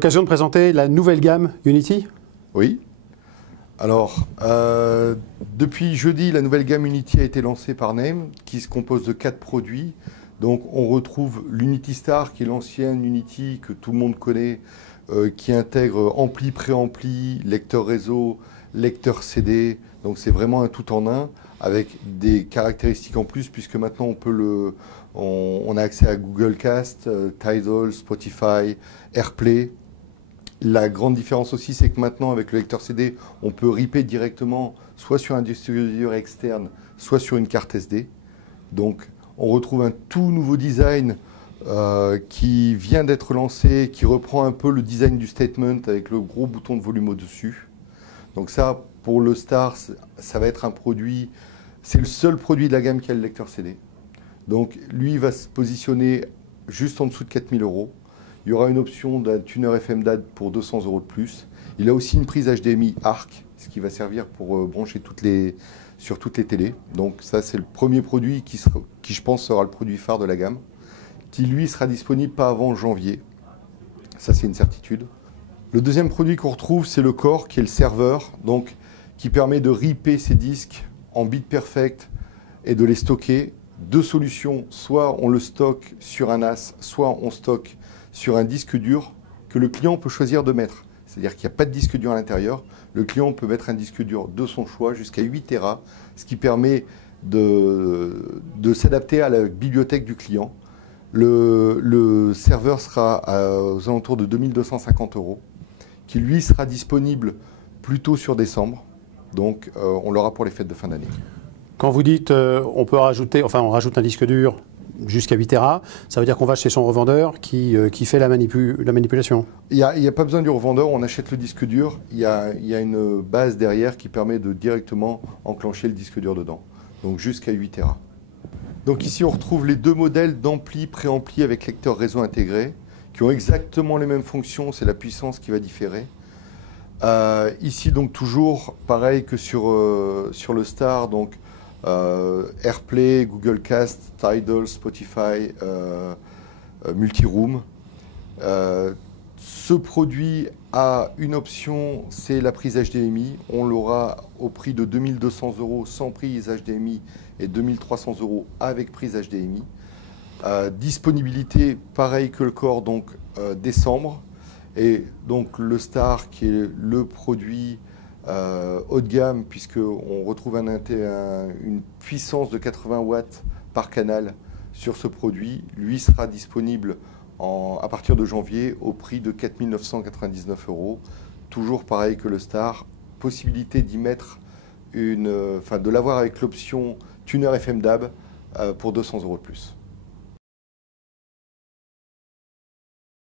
L'occasion de présenter la nouvelle gamme Unity? Oui. Alors, depuis jeudi, la nouvelle gamme Unity a été lancée par Name, qui se compose de 4 produits. Donc, on retrouve l'Unity Star, qui est l'ancienne Unity que tout le monde connaît, qui intègre ampli, préampli, lecteur réseau, lecteur CD. Donc, c'est vraiment un tout en un, avec des caractéristiques en plus, puisque maintenant, on a accès à Google Cast, Tidal, Spotify, AirPlay. La grande différence aussi, c'est que maintenant, avec le lecteur CD, on peut ripper directement soit sur un disque dur externe, soit sur une carte SD. Donc, on retrouve un tout nouveau design qui vient d'être lancé, qui reprend un peu le design du Statement avec le gros bouton de volume au-dessus. Donc ça, pour le Star, ça va être un produit, c'est le seul produit de la gamme qui a le lecteur CD. Donc, lui, il va se positionner juste en dessous de 4 000 €. Il y aura une option d'un tuner FM DAD pour 200 € de plus. Il a aussi une prise HDMI ARC, ce qui va servir pour brancher sur toutes les télés. Donc ça, c'est le premier produit qui, je pense, sera le produit phare de la gamme, qui, lui, sera disponible pas avant janvier. Ça, c'est une certitude. Le deuxième produit qu'on retrouve, c'est le Core, qui est le serveur, donc, qui permet de ripper ses disques en bit perfect et de les stocker. Deux solutions, soit on le stocke sur un NAS, soit on stocke sur un disque dur que le client peut choisir de mettre. C'est-à-dire qu'il n'y a pas de disque dur à l'intérieur. Le client peut mettre un disque dur de son choix jusqu'à 8 Tera, ce qui permet de s'adapter à la bibliothèque du client. Le serveur sera aux alentours de 250 €, qui lui sera disponible plutôt sur décembre. Donc on l'aura pour les fêtes de fin d'année. Quand vous dites on peut rajouter, enfin on rajoute un disque dur jusqu'à 8 Tera, ça veut dire qu'on va chez son revendeur qui fait la manipulation? Il n'y a pas besoin du revendeur, on achète le disque dur. Il y a une base derrière qui permet de directement enclencher le disque dur dedans. Donc jusqu'à 8 Tera. Donc ici on retrouve les deux modèles d'ampli, préampli avec lecteur réseau intégré, qui ont exactement les mêmes fonctions, c'est la puissance qui va différer. Ici donc toujours pareil que sur le Star, donc AirPlay, Google Cast, Tidal, Spotify, Multiroom. Ce produit a une option, c'est la prise HDMI. On l'aura au prix de 2200 € sans prise HDMI et 2300 € avec prise HDMI. Disponibilité pareil que le Core, donc décembre. Et donc le Star qui est le produit haut de gamme, puisqu'on retrouve une puissance de 80 watts par canal sur ce produit. Lui sera disponible à partir de janvier au prix de 4 999 €. Toujours pareil que le Star, possibilité d'y mettre de l'avoir avec l'option tuner FM DAB pour 200 € de plus.